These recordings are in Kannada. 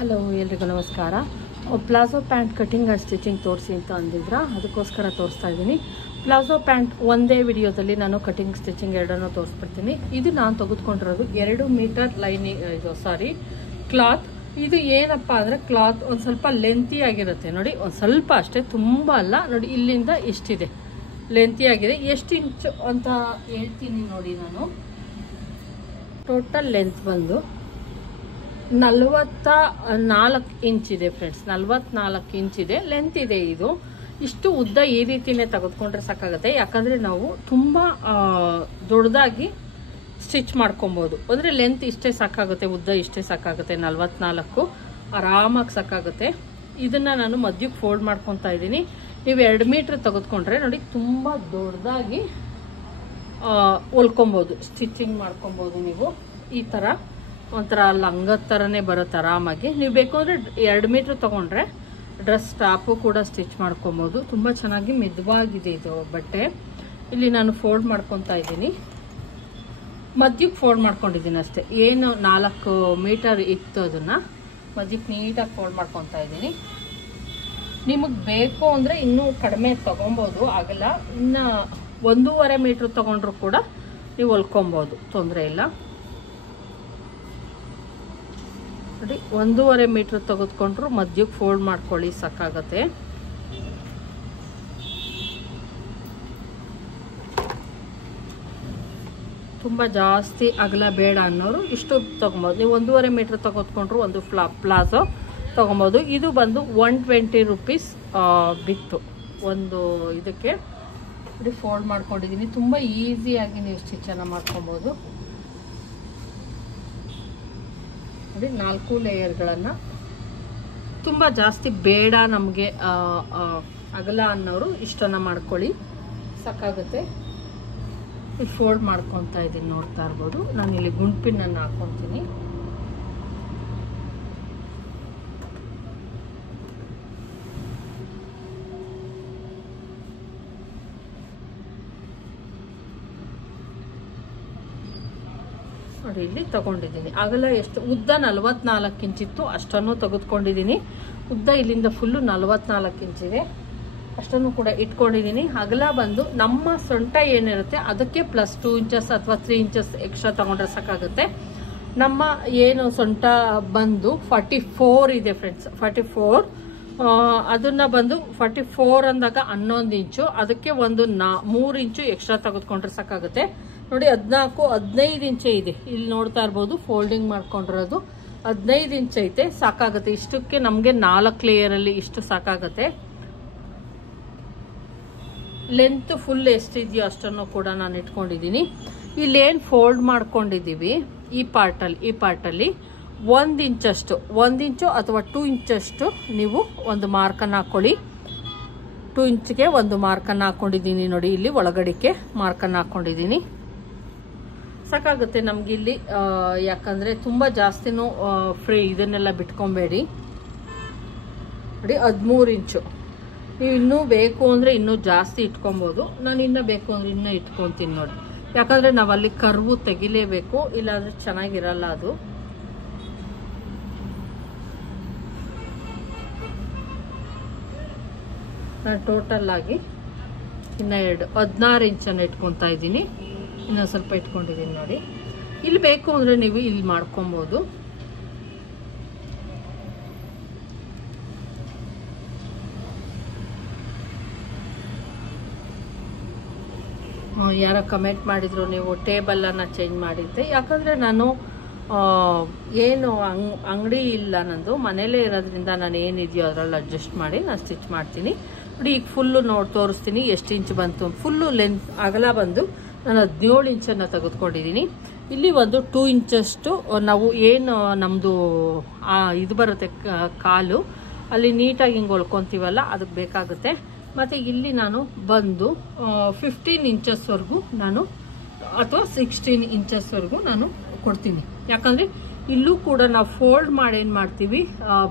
ಹಲೋ ಎಲ್ರಿಗೂ ನಮಸ್ಕಾರ. Palazzo pant cutting and stitching ತೋರಿಸಿ ಅಂತ ಅಂದಿದ್ರ, ಅದಕ್ಕೋಸ್ಕರ ತೋರಿಸ್ತಾ ಇದ್ದೀನಿ. ಪ್ಲಾಜೋ ಪ್ಯಾಂಟ್ ಒಂದೇ ವಿಡಿಯೋದಲ್ಲಿ ನಾನು ಕಟಿಂಗ್ ಸ್ಟಿಚಿಂಗ್ ಎರಡನ್ನೂ ತೋರಿಸ್ಬಿಡ್ತೀನಿ. ಇದು ನಾನು ತೆಗೆದುಕೊಂಡಿರೋದು 2 ಮೀಟರ್ ಕ್ಲಾತ್. ಇದು ಏನಪ್ಪ ಅಂದರೆ ಕ್ಲಾತ್ ಒಂದು ಸ್ವಲ್ಪ ಲೆಂತಿ ಆಗಿರುತ್ತೆ ನೋಡಿ, ಒಂದು ಸ್ವಲ್ಪ ಅಷ್ಟೇ, ತುಂಬ ಅಲ್ಲ ನೋಡಿ. ಇಲ್ಲಿಂದ ಇಷ್ಟಿದೆ, ಲೆಂತಿ ಆಗಿದೆ. ಎಷ್ಟು ಇಂಚು ಅಂತ ಹೇಳ್ತೀನಿ ನೋಡಿ. ನಾನು ಟೋಟಲ್ ಲೆಂತ್ ಬಂದು 44 ಇಂಚ್ ಇದೆ ಫ್ರೆಂಡ್ಸ್, 44 ಇಂಚ್ ಇದೆ ಲೆಂತ್ ಇದೆ. ಇದು ಇಷ್ಟು ಉದ್ದ ಈ ರೀತಿನೇ ತೆಗೆದುಕೊಂಡ್ರೆ ಸಾಕಾಗುತ್ತೆ. ಯಾಕಂದರೆ ನಾವು ತುಂಬ ದೊಡ್ಡದಾಗಿ ಸ್ಟಿಚ್ ಮಾಡ್ಕೊಬೋದು. ಅಂದರೆ ಲೆಂತ್ ಇಷ್ಟೇ ಸಾಕಾಗುತ್ತೆ, ಉದ್ದ ಇಷ್ಟೇ ಸಾಕಾಗುತ್ತೆ, 44 ಆರಾಮಾಗಿ ಸಾಕಾಗುತ್ತೆ. ಇದನ್ನು ನಾನು ಮಧ್ಯಕ್ಕೆ ಫೋಲ್ಡ್ ಮಾಡ್ಕೊತಾ ಇದ್ದೀನಿ. ನೀವು 2 ಮೀಟ್ರ್ ತೆಗೆದುಕೊಂಡ್ರೆ ನೋಡಿ, ತುಂಬ ದೊಡ್ಡದಾಗಿ ಹೊಲ್ಕೊಬೋದು, ಸ್ಟಿಚಿಂಗ್ ಮಾಡ್ಕೊಬೋದು. ನೀವು ಈ ಥರ ಒಂಥರ ಲಂಗದ ಥರನೇ ಬರುತ್ತೆ ಆರಾಮಾಗಿ. ನೀವು ಬೇಕು ಅಂದರೆ 2 ಮೀಟ್ರ್ ತೊಗೊಂಡ್ರೆ ಡ್ರೆಸ್ ಟಾಪು ಕೂಡ ಸ್ಟಿಚ್ ಮಾಡ್ಕೊಬೋದು. ತುಂಬ ಚೆನ್ನಾಗಿ ಮಿದವಾಗಿದೆ ಇದು ಬಟ್ಟೆ. ಇಲ್ಲಿ ನಾನು ಫೋಲ್ಡ್ ಮಾಡ್ಕೊತಾ ಇದ್ದೀನಿ, ಮಧ್ಯಕ್ಕೆ ಫೋಲ್ಡ್ ಮಾಡ್ಕೊಂಡಿದ್ದೀನಿ ಅಷ್ಟೇ. ಏನು 4 ಮೀಟರ್ ಇತ್ತು ಅದನ್ನು ಮಧ್ಯಕ್ಕೆ ನೀಟಾಗಿ ಫೋಲ್ಡ್ ಮಾಡ್ಕೊತಾ ಇದ್ದೀನಿ. ನಿಮಗೆ ಬೇಕು ಅಂದರೆ ಇನ್ನೂ ಕಡಿಮೆ ತೊಗೊಬೋದು, ಆಗಲ್ಲ. ಇನ್ನು 1.5 ಮೀಟ್ರ್ ತೊಗೊಂಡ್ರು ಕೂಡ ನೀವು ಹೊಲ್ಕೊಬೋದು, ತೊಂದರೆ ಇಲ್ಲ ನೋಡಿ. 1.5 ಮೀಟ್ರ್ ತೆಗೆದುಕೊಂಡ್ರು ಮಧ್ಯಕ್ಕೆ ಫೋಲ್ಡ್ ಮಾಡ್ಕೊಳ್ಳಿ, ಸಾಕಾಗತ್ತೆ. ತುಂಬ ಜಾಸ್ತಿ ಅಗಲ ಬೇಡ ಅನ್ನೋರು ಇಷ್ಟು ತೊಗೊಬೋದು. ನೀವು 1.5 ಮೀಟ್ರ್ ತೆಗೆದುಕೊಂಡ್ರು ಒಂದು ಪ್ಲಾಜೋ ತೊಗೊಬೋದು. ಇದು ಬಂದು 120 ರೂಪೀಸ್ ಬಿತ್ತು ಒಂದು ಇದಕ್ಕೆ. ನೋಡಿ ಫೋಲ್ಡ್ ಮಾಡ್ಕೊಂಡಿದ್ದೀನಿ. ತುಂಬ ಈಸಿಯಾಗಿ ನೀವು ಸ್ಟಿಚನ್ನು ಮಾಡ್ಕೊಬೋದು ನೋಡಿ. 4 ಲೇಯರ್ಗಳನ್ನು, ತುಂಬ ಜಾಸ್ತಿ ಬೇಡ ನಮಗೆ ಅಗಲ ಅನ್ನೋರು ಇಷ್ಟನ್ನು ಮಾಡ್ಕೊಳ್ಳಿ, ಸಾಕಾಗುತ್ತೆ. ಇಲ್ಲಿ ಫೋಲ್ಡ್ ಮಾಡ್ಕೊತಾ ಇದ್ದೀನಿ, ನೋಡ್ತಾ ಇರ್ಬೋದು. ನಾನು ಇಲ್ಲಿ ಗುಂಡ್ಪಿನ್ನನ್ನು ಹಾಕ್ಕೊತೀನಿ. ನೋಡಿ ಇಲ್ಲಿ ತಗೊಂಡಿದ್ದೀನಿ. ಅಗಲ ಎಷ್ಟು ಉದ್ದ 44 ಇಂಚಿತ್ತು, ಅಷ್ಟನ್ನು ತೆಗೆದುಕೊಂಡಿದ್ದೀನಿ. ಉದ್ದ ಇಲ್ಲಿಂದ ಫುಲ್ಲು 44 ಇಂಚಿದೆ, ಅಷ್ಟನ್ನು ಕೂಡ ಇಟ್ಕೊಂಡಿದ್ದೀನಿ. ಅಗಲ ಬಂದು ನಮ್ಮ ಸೊಂಟ ಏನಿರುತ್ತೆ ಅದಕ್ಕೆ ಪ್ಲಸ್ 2 ಇಂಚಸ್ ಅಥವಾ 3 ಇಂಚಸ್ ಎಕ್ಸ್ಟ್ರಾ ತಗೊಂಡ್ರೆ ಸಾಕಾಗುತ್ತೆ. ನಮ್ಮ ಏನು ಸೊಂಟ ಬಂದು 44 ಇದೆ ಫ್ರೆಂಡ್ಸ್, 44. ಅದನ್ನ ಬಂದು 44 ಅಂದಾಗ 11 ಇಂಚು, ಅದಕ್ಕೆ ಒಂದು 3 ಇಂಚು ಎಕ್ಸ್ಟ್ರಾ ತೆಗೆದುಕೊಂಡ್ರೆ ಸಾಕಾಗುತ್ತೆ ನೋಡಿ. 15 ಇಂಚೆ ಇದೆ, ಇಲ್ಲಿ ನೋಡ್ತಾ ಇರ್ಬೋದು. ಫೋಲ್ಡಿಂಗ್ ಮಾಡ್ಕೊಂಡಿರೋದು 15 ಇಂಚ್ ಐತೆ, ಸಾಕಾಗುತ್ತೆ. ಇಷ್ಟಕ್ಕೆ ನಮಗೆ 4 ಲೇಯರಲ್ಲಿ ಇಷ್ಟು ಸಾಕಾಗುತ್ತೆ. ಲೆಂತ್ ಫುಲ್ ಎಷ್ಟಿದೆಯೋ ಅಷ್ಟನ್ನು ಕೂಡ ನಾನು ಇಟ್ಕೊಂಡಿದ್ದೀನಿ. ಇಲ್ಲೇನು ಫೋಲ್ಡ್ ಮಾಡ್ಕೊಂಡಿದ್ದೀವಿ ಈ ಪಾರ್ಟಲ್ಲಿ 1 ಇಂಚಷ್ಟು, 1 ಇಂಚು ಅಥವಾ 2 ಇಂಚಷ್ಟು ನೀವು ಒಂದು ಮಾರ್ಕನ್ನು ಹಾಕೊಳ್ಳಿ. 2 ಇಂಚ್ಗೆ ಒಂದು ಮಾರ್ಕನ್ನು ಹಾಕೊಂಡಿದ್ದೀನಿ ನೋಡಿ. ಇಲ್ಲಿ ಒಳಗಡೆಗೆ ಮಾರ್ಕನ್ನು ಹಾಕೊಂಡಿದ್ದೀನಿ, ಸಾಕಾಗುತ್ತೆ ನಮ್ಗೆ ಇಲ್ಲಿ. ಯಾಕಂದರೆ ತುಂಬ ಜಾಸ್ತಿನೂ ಫ್ರೀ ಇದನ್ನೆಲ್ಲ ಬಿಟ್ಕೊಬೇಡಿ ನೋಡಿ. 13 ಇಂಚು. ನೀವು ಇನ್ನೂ ಬೇಕು ಅಂದರೆ ಇನ್ನೂ ಜಾಸ್ತಿ ಇಟ್ಕೊಬೋದು. ನಾನು ಇನ್ನೂ ಬೇಕು ಅಂದರೆ ಇನ್ನೂ ಇಟ್ಕೊತೀನಿ ನೋಡಿ. ಯಾಕಂದರೆ ನಾವಲ್ಲಿ ಕರ್ವು ತೆಗಿಲೇಬೇಕು, ಇಲ್ಲಾಂದರೆ ಚೆನ್ನಾಗಿರಲ್ಲ ಅದು. ನಾನು ಟೋಟಲ್ ಆಗಿ ಇನ್ನು 16 ಇಂಚನ್ನು ಇಟ್ಕೊತಾ ಇದ್ದೀನಿ. ಇನ್ನೊಂದು ಸ್ವಲ್ಪ ಇಟ್ಕೊಂಡಿದ್ದೀನಿ ನೋಡಿ. ಇಲ್ಲಿ ಬೇಕು ಅಂದರೆ ನೀವು ಇಲ್ಲಿ ಮಾಡ್ಕೊಬೋದು. ಯಾರೋ ಕಮೆಂಟ್ ಮಾಡಿದ್ರು ನೀವು ಟೇಬಲನ್ನು ಚೇಂಜ್ ಮಾಡಿದ್ದೆ. ಯಾಕಂದರೆ ನಾನು ಏನು ಅಂಗಡಿ ಇಲ್ಲ ನಂದು, ಮನೇಲೇ ಇರೋದ್ರಿಂದ ನಾನು ಏನಿದೆಯೋ ಅದರಲ್ಲಿ ಅಡ್ಜಸ್ಟ್ ಮಾಡಿ ನಾನು ಸ್ಟಿಚ್ ಮಾಡ್ತೀನಿ ನೋಡಿ. ಈಗ ಫುಲ್ಲು ತೋರಿಸ್ತೀನಿ ಎಷ್ಟು ಇಂಚ್ ಬಂತು. ಫುಲ್ಲು ಲೆಂತ್ ಅಗಲ ಬಂದು ನಾನು 17 ಇಂಚನ್ನು ತೆಗೆದುಕೊಂಡಿದ್ದೀನಿ. ಇಲ್ಲಿ ಒಂದು 2 ಇಂಚಷ್ಟು ನಾವು ಏನು ನಮ್ಮದು ಇದು ಬರುತ್ತೆ ಕಾಲು, ಅಲ್ಲಿ ನೀಟಾಗಿ ಹಿಂಗೆ ಹೊಲ್ಕೊತೀವಲ್ಲ, ಅದಕ್ಕೆ ಬೇಕಾಗುತ್ತೆ. ಮತ್ತು ಇಲ್ಲಿ ನಾನು ಬಂದು 15 ಇಂಚಸ್ವರೆಗೂ ನಾನು ಅಥವಾ 16 ಇಂಚಸ್ವರೆಗೂ ನಾನು ಕೊಡ್ತೀನಿ. ಯಾಕಂದರೆ ಇಲ್ಲೂ ಕೂಡ ನಾವು ಫೋಲ್ಡ್ ಮಾಡಿ ಏನು ಮಾಡ್ತೀವಿ,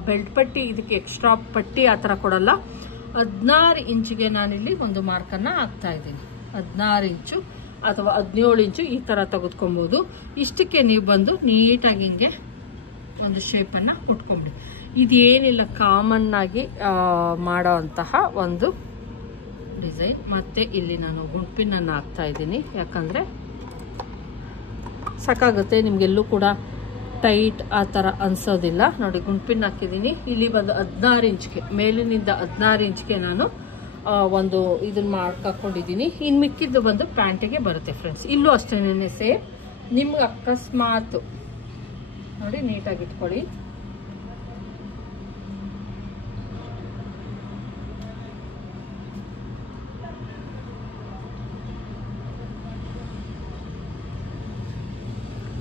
ಬೆಲ್ಟ್ ಪಟ್ಟಿ ಇದಕ್ಕೆ ಎಕ್ಸ್ಟ್ರಾ ಪಟ್ಟಿ ಆ ಥರ ಕೊಡಲ್ಲ. 16 ಇಂಚಿಗೆ ನಾನಿಲ್ಲಿ ಒಂದು ಮಾರ್ಕನ್ನು ಹಾಕ್ತಾ ಇದ್ದೀನಿ. 16 ಇಂಚು ಅಥವಾ 17 ಇಂಚು ಈ ಥರ ತೆಗೆದುಕೊಬೋದು. ಇಷ್ಟಕ್ಕೆ ನೀವು ಬಂದು ನೀಟಾಗಿ ಹಿಂಗೆ ಒಂದು ಶೇಪನ್ನು ಕೊಟ್ಕೊಂಬಿಡಿ. ಇದೇನಿಲ್ಲ, ಕಾಮನ್ ಆಗಿ ಮಾಡೋ ಅಂತಹ ಒಂದು ಡಿಸೈನ್. ಮತ್ತೆ ಇಲ್ಲಿ ನಾನು ಗುಂಪಿನನ್ನು ಹಾಕ್ತಾ ಇದ್ದೀನಿ, ಯಾಕಂದರೆ ಸಾಕಾಗುತ್ತೆ, ನಿಮಗೆಲ್ಲೂ ಕೂಡ ಟೈಟ್ ಆ ಥರ ಅನ್ಸೋದಿಲ್ಲ. ನೋಡಿ ಗುಂಪಿನ ಹಾಕಿದ್ದೀನಿ. ಇಲ್ಲಿ ಬಂದು 16 ಇಂಚ್ಗೆ, ಮೇಲಿನಿಂದ 16 ಇಂಚ್ಗೆ ನಾನು ಒಂದು ಇದನ್ನ ಮಾಡ್ಕೊಂಡಿದ್ದೀನಿ. ಇನ್ನು ಮಿಕ್ಕಿದ್ದು ಬಂದು ಪ್ಯಾಂಟಿಗೆ ಬರುತ್ತೆ ಫ್ರೆಂಡ್ಸ್. ಇಲ್ಲೂ ಅಷ್ಟೇನೆ ಸೇಮ್. ನಿಮ್ಗೆ ಅಕಸ್ಮಾತ್ ನೋಡಿ ನೀಟಾಗಿ ಇಟ್ಕೊಳ್ಳಿ.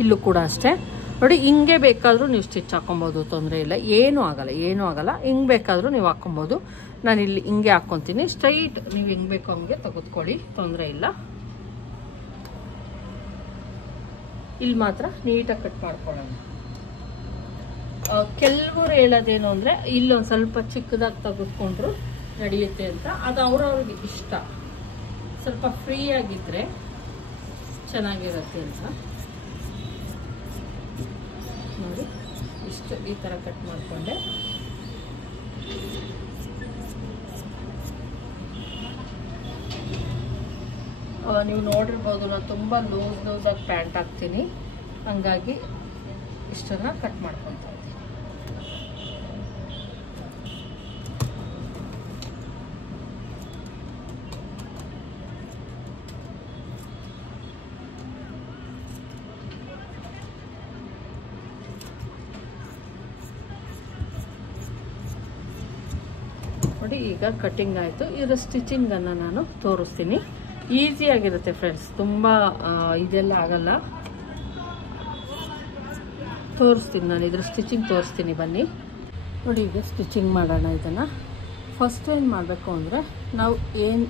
ಇಲ್ಲೂ ಕೂಡ ಅಷ್ಟೇ ನೋಡಿ, ಹಿಂಗೆ ಬೇಕಾದರೂ ನೀವು ಸ್ಟಿಚ್ ಹಾಕೊಬೋದು, ತೊಂದರೆ ಇಲ್ಲ, ಏನೂ ಆಗಲ್ಲ. ಹಿಂಗೆ ಬೇಕಾದರೂ ನೀವು ಹಾಕೊಬೋದು. ನಾನು ಇಲ್ಲಿ ಹಿಂಗೆ ಹಾಕ್ಕೊತೀನಿ. ಸ್ಟ್ರೈಟ್ ನೀವು ಹೆಂಗೆ ಬೇಕೋ ಹಂಗೆ ತೆಗೆದುಕೊಳ್ಳಿ, ತೊಂದರೆ ಇಲ್ಲ. ಇಲ್ಲಿ ಮಾತ್ರ ನೀಟಾಗಿ ಕಟ್ ಮಾಡ್ಕೊಳ್ಳೋಣ. ಕೆಲವರು ಹೇಳೋದೇನು ಅಂದರೆ ಇಲ್ಲೊಂದು ಸ್ವಲ್ಪ ಚಿಕ್ಕದಾಗಿ ತೆಗೆದುಕೊಂಡ್ರು ನಡೆಯುತ್ತೆ ಅಂತ. ಅದು ಅವ್ರವ್ರಿಗೆ ಇಷ್ಟ, ಸ್ವಲ್ಪ ಫ್ರೀ ಆಗಿದ್ರೆ ಚೆನ್ನಾಗಿರುತ್ತೆ ಅಂತ. ನೋಡಿ ಇಷ್ಟು ಈ ಥರ ಕಟ್ ಮಾಡಿಕೊಂಡೆ. ನೀವು ನೋಡಿರ್ಬೋದು, ನಾನು ತುಂಬ ಲೂಸಾಗಿ ಪ್ಯಾಂಟ್ ಹಾಕ್ತೀನಿ, ಹಂಗಾಗಿ ಇಷ್ಟನ್ನು ಕಟ್ ಮಾಡ್ಕೊತಾ ಇದ್ದೀನಿ. ನೋಡಿ ಈಗ ಕಟ್ಟಿಂಗ್ ಆಯಿತು. ಇದರ ಸ್ಟಿಚಿಂಗನ್ನು ನಾನು ತೋರಿಸ್ತೀನಿ. ಈಸಿಯಾಗಿರುತ್ತೆ ಫ್ರೆಂಡ್ಸ್, ತುಂಬ ಇದೆಲ್ಲ ಆಗಲ್ಲ. ತೋರಿಸ್ತೀನಿ ನಾನು, ಇದರ ಸ್ಟಿಚಿಂಗ್ ತೋರಿಸ್ತೀನಿ ಬನ್ನಿ. ನೋಡಿ ಈಗ ಸ್ಟಿಚಿಂಗ್ ಮಾಡೋಣ. ಇದನ್ನು ಫಸ್ಟ್ ಏನು ಮಾಡಬೇಕು ಅಂದರೆ, ನಾವು ಏನು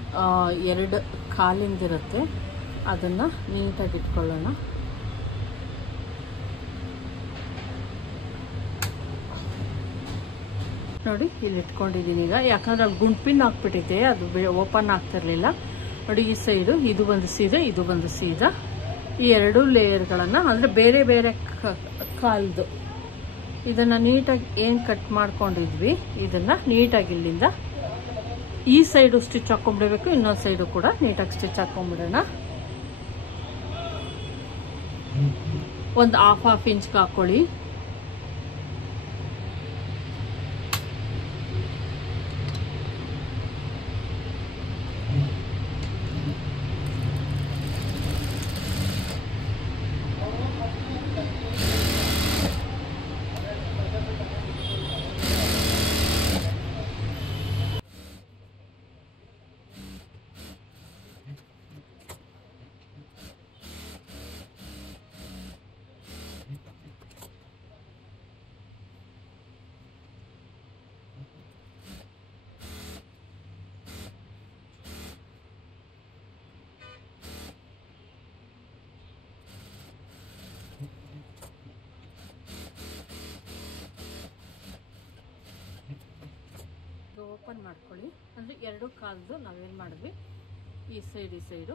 2 ಕಾಲಿಂದಿರುತ್ತೆ ಅದನ್ನು ನೀಟಾಗಿ ಇಟ್ಕೊಳ್ಳೋಣ. ನೋಡಿ ಇಲ್ಲಿ ಇಟ್ಕೊಂಡಿದ್ದೀನಿ ಈಗ, ಯಾಕಂದರೆ ಅಲ್ಲಿ ಗುಂಪಿನ ಹಾಕ್ಬಿಟ್ಟಿದ್ದೆ, ಅದು ಓಪನ್ ಆಗ್ತಿರ್ಲಿಲ್ಲ. ನೋಡಿ ಈ ಸೈಡು ಇದು ಒಂದು ಸೀದಾ, ಇದು ಒಂದು ಸೀದಾ, ಈ 2 ಲೇಯರ್ಗಳನ್ನು ಅಂದರೆ ಬೇರೆ ಬೇರೆ ಕಾಲ್ದು ಇದನ್ನು ನೀಟಾಗಿ ಏನು ಕಟ್ ಮಾಡ್ಕೊಂಡಿದ್ವಿ ಇದನ್ನು ನೀಟಾಗಿ ಇಲ್ಲಿಂದ ಈ ಸೈಡು ಸ್ಟಿಚ್ ಹಾಕೊಂಡ್ಬಿಡಬೇಕು, ಇನ್ನೊಂದು ಸೈಡು ಕೂಡ ನೀಟಾಗಿ ಸ್ಟಿಚ್ ಹಾಕೊಂಡ್ಬಿಡೋಣ. ಒಂದು ಹಾಫ್ ಇಂಚ್ಗೆ ಹಾಕೊಳ್ಳಿ. ಓಪನ್ ಮಾಡ್ಕೊಳ್ಳಿ. ಅಂದರೆ 2 ಕಾಲ್ದು ನಾವೇನು ಮಾಡಿದ್ವಿ, ಈ ಸೈಡು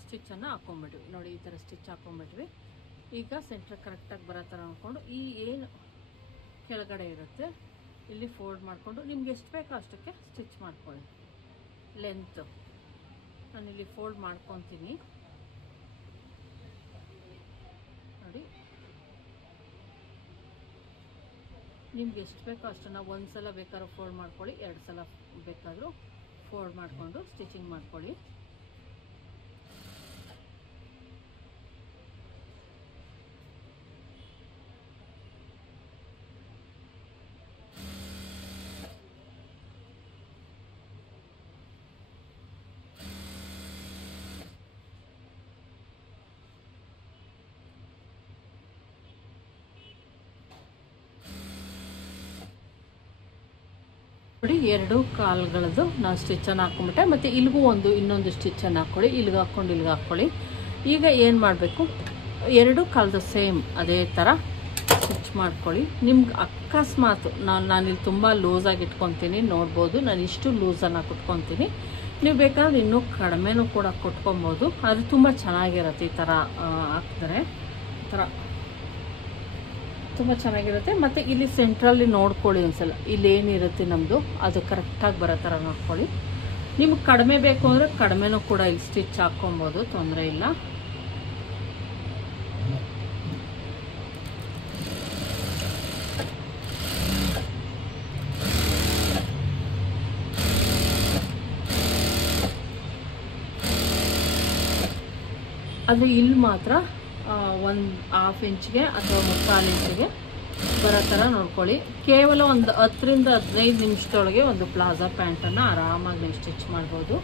ಸ್ಟಿಚ್ಚನ್ನು ಹಾಕೊಂಡ್ಬಿಟ್ವಿ. ನೋಡಿ ಈ ಥರ ಸ್ಟಿಚ್ ಹಾಕೊಂಡ್ಬಿಟ್ವಿ. ಈಗ ಸೆಂಟ್ರ್ ಕರೆಕ್ಟಾಗಿ ಬರೋ ಥರ ಹಾಕ್ಕೊಂಡು ಈ ಏನು ಕೆಳಗಡೆ ಇರುತ್ತೆ ಇಲ್ಲಿ ಫೋಲ್ಡ್ ಮಾಡಿಕೊಂಡು ನಿಮ್ಗೆ ಎಷ್ಟು ಬೇಕೋ ಅಷ್ಟಕ್ಕೆ ಸ್ಟಿಚ್ ಮಾಡ್ಕೊಳ್ಳಿ. ಲೆಂತ್ ನಾನಿಲ್ಲಿ ಫೋಲ್ಡ್ ಮಾಡ್ಕೊತೀನಿ. ನೋಡಿ ನಿಮ್ಗೆ ಎಷ್ಟು ಬೇಕೋ ಅಷ್ಟನ್ನು ಒಂದು ಸಲ ಬೇಕಾದ್ರೂ ಫೋಲ್ಡ್ ಮಾಡ್ಕೊಳ್ಳಿ, 2 ಸಲ ಬೇಕಾದರೂ ಫೋಲ್ಡ್ ಮಾಡಿಕೊಂಡು ಸ್ಟಿಚಿಂಗ್ ಮಾಡ್ಕೊಳ್ಳಿ. ನೋಡಿ 2 ಕಾಲ್ಗಳದ್ದು ನಾನು ಸ್ಟಿಚ್ಚನ್ನು ಹಾಕ್ಕೊಂಬಿಟ್ಟೆ. ಮತ್ತು ಇಲ್ಲಿಗೂ ಇನ್ನೊಂದು ಸ್ಟಿಚ್ಚನ್ನು ಹಾಕ್ಕೊಳ್ಳಿ, ಇಲ್ಲಿಗೆ ಹಾಕ್ಕೊಂಡು ಇಲ್ಲಿಗೆ ಹಾಕ್ಕೊಳ್ಳಿ. ಈಗ ಏನು ಮಾಡಬೇಕು, 2 ಕಾಲ್ದು ಸೇಮ್ ಅದೇ ಥರ ಸ್ಟಿಚ್ ಮಾಡ್ಕೊಳ್ಳಿ. ನಿಮ್ಗೆ ಅಕಸ್ಮಾತ್ ನಾನಿಲ್ಲಿ ತುಂಬ ಲೂಸಾಗಿ ಇಟ್ಕೊತೀನಿ, ನೋಡ್ಬೋದು ನಾನು ಇಷ್ಟು ಲೂಸನ್ನು ಕುಟ್ಕೊತೀನಿ. ನೀವು ಬೇಕಾದ್ರೆ ಇನ್ನೂ ಕಡಿಮೆನೂ ಕೂಡ ಕೊಟ್ಕೊಬೋದು, ಅದು ತುಂಬ ಚೆನ್ನಾಗಿರುತ್ತೆ. ಈ ಥರ ಹಾಕಿದ್ರೆ ಈ ಥರ ತುಂಬ ಚೆನ್ನಾಗಿರುತ್ತೆ. ಮತ್ತು ಇಲ್ಲಿ ಸೆಂಟ್ರಲ್ಲಿ ನೋಡ್ಕೊಳ್ಳಿ ಒಂದ್ಸಲ, ಇಲ್ಲಿ ಏನಿರುತ್ತೆ ನಮ್ಮದು ಅದು ಕರೆಕ್ಟಾಗಿ ಬರೋ ಥರ ನೋಡ್ಕೊಳ್ಳಿ. ನಿಮ್ಗೆ ಕಡಿಮೆ ಬೇಕು ಅಂದರೆ ಕಡಿಮೆನೂ ಕೂಡ ಇಲ್ಲಿ ಸ್ಟಿಚ್ ಹಾಕ್ಕೊಬೋದು, ತೊಂದರೆ ಇಲ್ಲ. ಆದರೆ ಇಲ್ಲಿ ಮಾತ್ರ 1/2 ಇಂಚ್ಗೆ ಅಥವಾ 3/4 ಇಂಚಿಗೆ ಬರೋ ಥರ ನೋಡ್ಕೊಳ್ಳಿ. ಕೇವಲ ಒಂದು 10 ರಿಂದ 15 ನಿಮಿಷದೊಳಗೆ ಒಂದು ಪ್ಲಾಜಾ ಪ್ಯಾಂಟನ್ನು ಆರಾಮಾಗಿ ನೀವು ಸ್ಟಿಚ್ ಮಾಡ್ಬೋದು.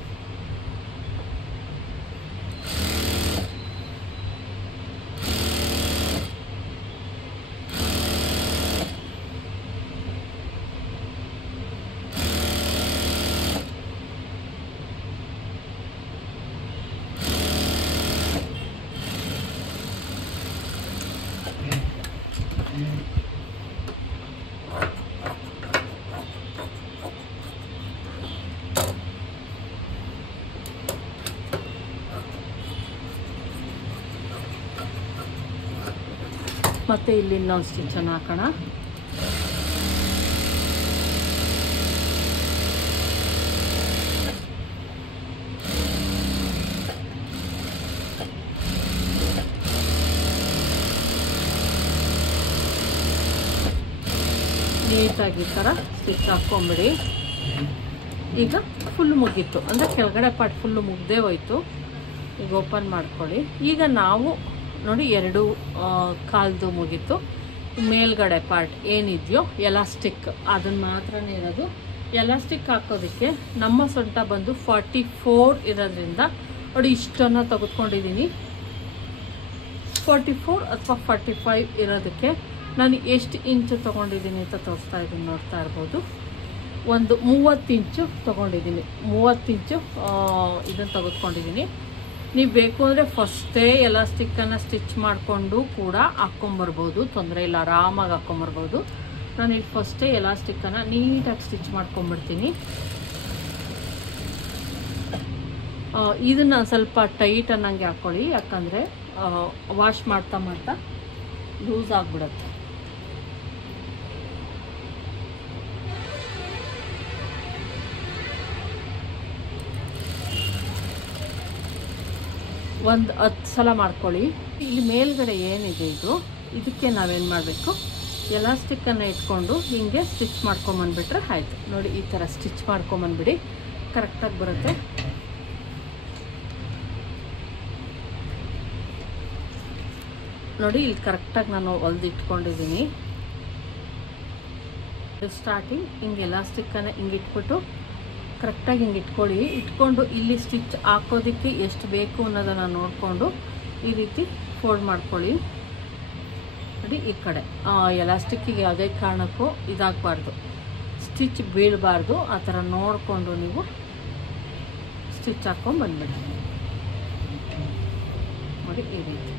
ಮತ್ತೆ ಇಲ್ಲಿ ಇನ್ನೊಂದು ಸ್ಟಿಚನ್ನು ಹಾಕೋಣ. ನೀಟಾಗಿ ಈ ಥರ ಸ್ಟಿಚ್ ಹಾಕ್ಕೊಂಬಿಡಿ. ಈಗ ಫುಲ್ ಮುಗೀತು, ಅಂದರೆ ಕೆಳಗಡೆ ಪಾರ್ಟ್ ಫುಲ್ಲು ಮುಗ್ದೇ ಹೋಯ್ತು. ಈಗ ಓಪನ್ ಮಾಡ್ಕೊಳ್ಳಿ. ಈಗ ನಾವು ನೋಡಿ 2 ಕಾಲ್ದು ಮುಗೀತು. ಮೇಲ್ಗಡೆ ಪಾರ್ಟ್ ಏನಿದೆಯೋ ಎಲಾಸ್ಟಿಕ್ ಅದನ್ನು ಮಾತ್ರನೇ ಇರೋದು. ಎಲಾಸ್ಟಿಕ್ ಹಾಕೋದಕ್ಕೆ ನಮ್ಮ ಸೊಂಟ ಬಂದು 44 ಇರೋದ್ರಿಂದ ನೋಡಿ ಇಷ್ಟನ್ನು ತೆಗೆದುಕೊಂಡಿದ್ದೀನಿ. 44 ಅಥವಾ 45 ಇರೋದಕ್ಕೆ ನಾನು ಎಷ್ಟು ಇಂಚು ತೊಗೊಂಡಿದ್ದೀನಿ ಅಂತ ತೋರಿಸ್ತಾ ಇದ್ದೀನಿ, ನೋಡ್ತಾ ಇರ್ಬೋದು. ಒಂದು 30 ಇಂಚು ತೊಗೊಂಡಿದ್ದೀನಿ. 30 ಇಂಚು ಇದನ್ನು ತೆಗೆದುಕೊಂಡಿದ್ದೀನಿ. ನೀವು ಬೇಕು ಅಂದರೆ ಫಸ್ಟೇ ಎಲಾಸ್ಟಿಕ್ಕನ್ನು ಸ್ಟಿಚ್ ಮಾಡಿಕೊಂಡು ಕೂಡ ಹಾಕ್ಕೊಂಬರ್ಬೋದು, ತೊಂದರೆ ಇಲ್ಲ, ಆರಾಮಾಗಿ ಹಾಕ್ಕೊಂಬರ್ಬೋದು. ನಾನು ಇಲ್ಲಿ ಫಸ್ಟೇ ಎಲಾಸ್ಟಿಕ್ಕನ್ನು ನೀಟಾಗಿ ಸ್ಟಿಚ್ ಮಾಡ್ಕೊಂಬಿಡ್ತೀನಿ. ಇದನ್ನು ಸ್ವಲ್ಪ ಟೈಟ್ ಅನ್ನಂಗೆ ಹಾಕ್ಕೊಳ್ಳಿ, ಯಾಕಂದರೆ ವಾಶ್ ಮಾಡ್ತಾ ಮಾಡ್ತಾ ಲೂಸ್ ಆಗಿಬಿಡುತ್ತೆ. ಒಂದು 10 ಸಲ ಮಾಡ್ಕೊಳ್ಳಿ. ಇಲ್ಲಿ ಮೇಲ್ಗಡೆ ಏನಿದೆ ಇದಕ್ಕೆ ನಾವೇನು ಮಾಡಬೇಕು, ಎಲಾಸ್ಟಿಕ್ಕನ್ನು ಇಟ್ಕೊಂಡು ಹಿಂಗೆ ಸ್ಟಿಚ್ ಮಾಡ್ಕೊಂಬಂದ್ಬಿಟ್ರೆ ಆಯಿತು. ನೋಡಿ ಈ ಥರ ಸ್ಟಿಚ್ ಮಾಡ್ಕೊಂಬಂದ್ಬಿಡಿ, ಕರೆಕ್ಟಾಗಿ ಬರುತ್ತೆ. ನೋಡಿ ಇಲ್ಲಿ ಕರೆಕ್ಟಾಗಿ ನಾನು ಹೊಲ್ದಿಟ್ಕೊಂಡಿದ್ದೀನಿ. ಸ್ಟಾರ್ಟಿಂಗ್ ಹಿಂಗೆ ಎಲಾಸ್ಟಿಕ್ಕನ್ನು ಹಿಂಗೆ ಇಟ್ಬಿಟ್ಟು ಕರೆಕ್ಟಾಗಿ ಹಿಂಗೆ ಇಟ್ಕೊಂಡು ಇಲ್ಲಿ ಸ್ಟಿಚ್ ಹಾಕೋದಕ್ಕೆ ಎಷ್ಟು ಬೇಕು ಅನ್ನೋದನ್ನು ನೋಡಿಕೊಂಡು ಈ ರೀತಿ ಫೋಲ್ಡ್ ಮಾಡ್ಕೊಳ್ಳಿ. ನೋಡಿ ಈ ಕಡೆ ಎಲಾಸ್ಟಿಕ್ಕಿಗೆ ಯಾವುದೇ ಕಾರಣಕ್ಕೂ ಇದಾಗಬಾರ್ದು, ಸ್ಟಿಚ್ ಬೀಳಬಾರ್ದು. ಆ ಥರ ನೋಡಿಕೊಂಡು ನೀವು ಸ್ಟಿಚ್ ಹಾಕ್ಕೊಂಡು ಬಂದ್ಬಿಡಿ. ನೋಡಿ ಈ ರೀತಿ.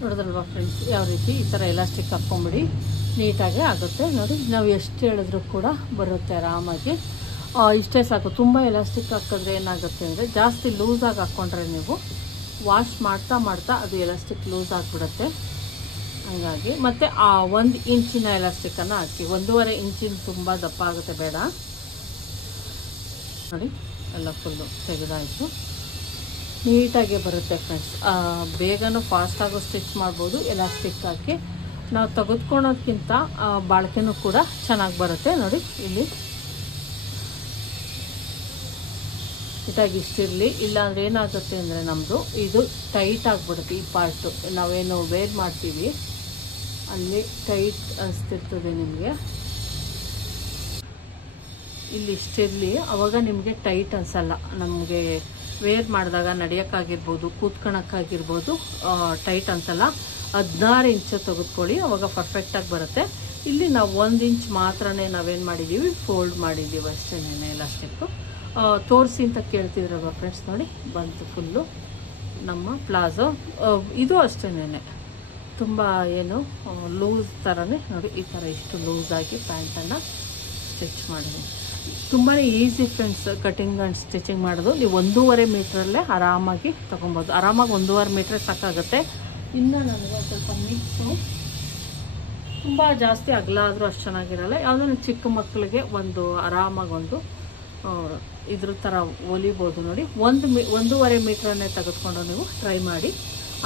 ನೋಡಿದ್ರಲ್ವಾ ಫ್ರೆಂಡ್ಸ್, ಯಾವ ರೀತಿ ಈ ಥರ ಎಲಾಸ್ಟಿಕ್ ಹಾಕ್ಕೊಂಬಿಡಿ, ನೀಟಾಗಿ ಆಗುತ್ತೆ ನೋಡಿ. ನಾವು ಎಷ್ಟು ಹೇಳಿದ್ರೂ ಕೂಡ ಬರುತ್ತೆ ಆರಾಮಾಗಿ. ಇಷ್ಟೇ ಸಾಕು. ತುಂಬ ಎಲಾಸ್ಟಿಕ್ ಹಾಕಿದ್ರೆ ಏನಾಗುತ್ತೆ ಅಂದರೆ, ಜಾಸ್ತಿ ಲೂಸಾಗಿ ಹಾಕ್ಕೊಂಡ್ರೆ ನೀವು ವಾಶ್ ಮಾಡ್ತಾ ಮಾಡ್ತಾ ಅದು ಎಲಾಸ್ಟಿಕ್ ಲೂಸ್ ಆಗಿಬಿಡುತ್ತೆ. ಹಂಗಾಗಿ ಮತ್ತು 1 ಇಂಚಿನ ಎಲಾಸ್ಟಿಕ್ಕನ್ನು ಹಾಕಿ. 1.5 ಇಂಚಿನ ತುಂಬ ದಪ್ಪ ಆಗುತ್ತೆ, ಬೇಡ ನೋಡಿ. ಎಲ್ಲ ಫುಲ್ಲು ತೆಗೆದಾಯಿತು, ನೀಟಾಗಿ ಬರುತ್ತೆ ಫ್ರೆಂಡ್ಸ್. ಬೇಗನೂ ಫಾಸ್ಟಾಗೂ ಸ್ಟಿಚ್ ಮಾಡ್ಬೋದು. ಎಲಾಸ್ಟಿಕ್ ಹಾಕಿ ನಾವು ತೆಗೆದುಕೊಳ್ಳೋದಕ್ಕಿಂತ ಬಾಳಿಕೆನೂ ಕೂಡ ಚೆನ್ನಾಗಿ ಬರುತ್ತೆ ನೋಡಿ. ಇಲ್ಲಿ ನೀಟಾಗಿ ಇಷ್ಟಿರಲಿ. ಇಲ್ಲಾಂದ್ರೆ ಏನಾಗುತ್ತೆ ಅಂದರೆ ನಮ್ಮದು ಇದು ಟೈಟ್ ಆಗಿಬಿಡುತ್ತೆ. ಈ ಪಾರ್ಟು ನಾವೇನು ವೇರ್ ಮಾಡ್ತೀವಿ ಅಲ್ಲಿ ಟೈಟ್ ಅನಿಸ್ತಿರ್ತದೆ ನಿಮಗೆ. ಇಲ್ಲಿ ಇಷ್ಟಿರಲಿ, ಅವಾಗ ನಿಮಗೆ ಟೈಟ್ ಅನಿಸಲ್ಲ. ನಮಗೆ ವೇರ್ ಮಾಡಿದಾಗ ನಡೆಯೋಕ್ಕಾಗಿರ್ಬೋದು, ಕೂತ್ಕೊಳಕ್ಕಾಗಿರ್ಬೋದು ಟೈಟ್ ಅನಿಸಲ್ಲ. 16 ಇಂಚು ತೆಗೆದುಕೊಳ್ಳಿ, ಅವಾಗ ಪರ್ಫೆಕ್ಟಾಗಿ ಬರುತ್ತೆ. ಇಲ್ಲಿ ನಾವು 1 ಇಂಚ್ ಮಾತ್ರನೇ ನಾವೇನು ಮಾಡಿದ್ದೀವಿ, ಫೋಲ್ಡ್ ಮಾಡಿದ್ದೀವಿ ಅಷ್ಟೇನೆ ಎಲಾಸ್ಟಿಕ್ಕು. ತೋರಿಸಿ ಅಂತ ಕೇಳ್ತಿದ್ರಲ್ವ ಫ್ರೆಂಡ್ಸ್, ನೋಡಿ ಬಂತು ಫುಲ್ಲು ನಮ್ಮ ಪ್ಲಾಜೋ. ಇದು ಅಷ್ಟೇನೆ, ತುಂಬ ಏನು ಲೂಸ್ ಥರನೇ ನೋಡಿ. ಈ ಥರ ಇಷ್ಟು ಲೂಸಾಗಿ ಪ್ಯಾಂಟನ್ನು ಸ್ಟಿಚ್ ಮಾಡಿದ್ದೀನಿ. ತುಂಬಾ easy friends cutting and stitching ಮಾಡೋದು. ನೀವು 1.5 ಮೀಟ್ರಲ್ಲೇ ಆರಾಮಾಗಿ ತೊಗೊಬೋದು. ಆರಾಮಾಗಿ 1.5 ಮೀಟ್ರ್ ಸಾಕಾಗುತ್ತೆ. ಇನ್ನು ನನಗೆ ಸ್ವಲ್ಪ ಮಿಕ್ಸು ತುಂಬ ಜಾಸ್ತಿ ಅಗಲ ಆದರೂ ಅಷ್ಟು ಚೆನ್ನಾಗಿರಲ್ಲ. ಯಾವುದೋ ಚಿಕ್ಕ ಮಕ್ಕಳಿಗೆ ಆರಾಮಾಗಿ ಇದ್ರ ಥರ ಹೊಲಿಬೋದು ನೋಡಿ. 1.5 ಮೀಟ್ರನ್ನೇ ತೆಗೆದುಕೊಂಡು ನೀವು ಟ್ರೈ ಮಾಡಿ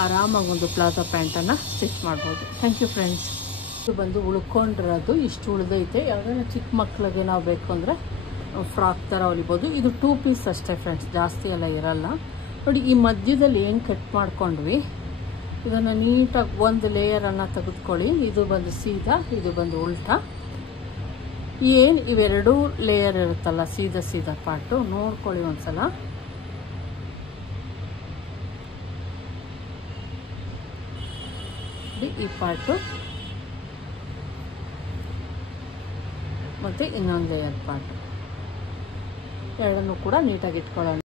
ಆರಾಮಾಗಿ ಒಂದು ಪ್ಲಾಜೋ ಪ್ಯಾಂಟನ್ನು ಸ್ಟಿಚ್ ಮಾಡ್ಬೋದು. Thank you friends. ಇದು ಬಂದು ಉಳ್ಕೊಂಡಿರೋದು ಇಷ್ಟು ಉಳಿದೈತೆ. ಯಾವುದೋ ಚಿಕ್ಕ ಮಕ್ಕಳಿಗೆ ನಾವು ಬೇಕು ಅಂದರೆ ಫ್ರಾಕ್ ಥರ ಹೊಲಿಬೋದು. ಇದು 2 ಪೀಸ್ ಅಷ್ಟೇ ಫ್ರೆಂಡ್ಸ್, ಜಾಸ್ತಿ ಎಲ್ಲ ಇರಲ್ಲ ನೋಡಿ. ಈ ಮಧ್ಯದಲ್ಲಿ ಏನು ಕಟ್ ಮಾಡ್ಕೊಂಡ್ವಿ ಇದನ್ನು ನೀಟಾಗಿ ಒಂದು ಲೇಯರನ್ನು ತೆಗೆದುಕೊಳ್ಳಿ. ಇದು ಬಂದು ಸೀದಾ, ಇದು ಬಂದು ಉಲ್ಟಾ. ಏನು ಇವೆರಡೂ ಲೇಯರ್ ಇರುತ್ತಲ್ಲ, ಸೀದಾ ಪಾರ್ಟು ನೋಡ್ಕೊಳ್ಳಿ ಒಂದ್ಸಲ. ಈ ಪಾರ್ಟು ಮತ್ತು ಇನ್ನೊಂದು ಲೇಯರ್ ಪಾರ್ಟು ಎರಡನ್ನೂ ಕೂಡ ನೀಟಾಗಿ ಇಟ್ಕೊಳ್ಳೋಣ.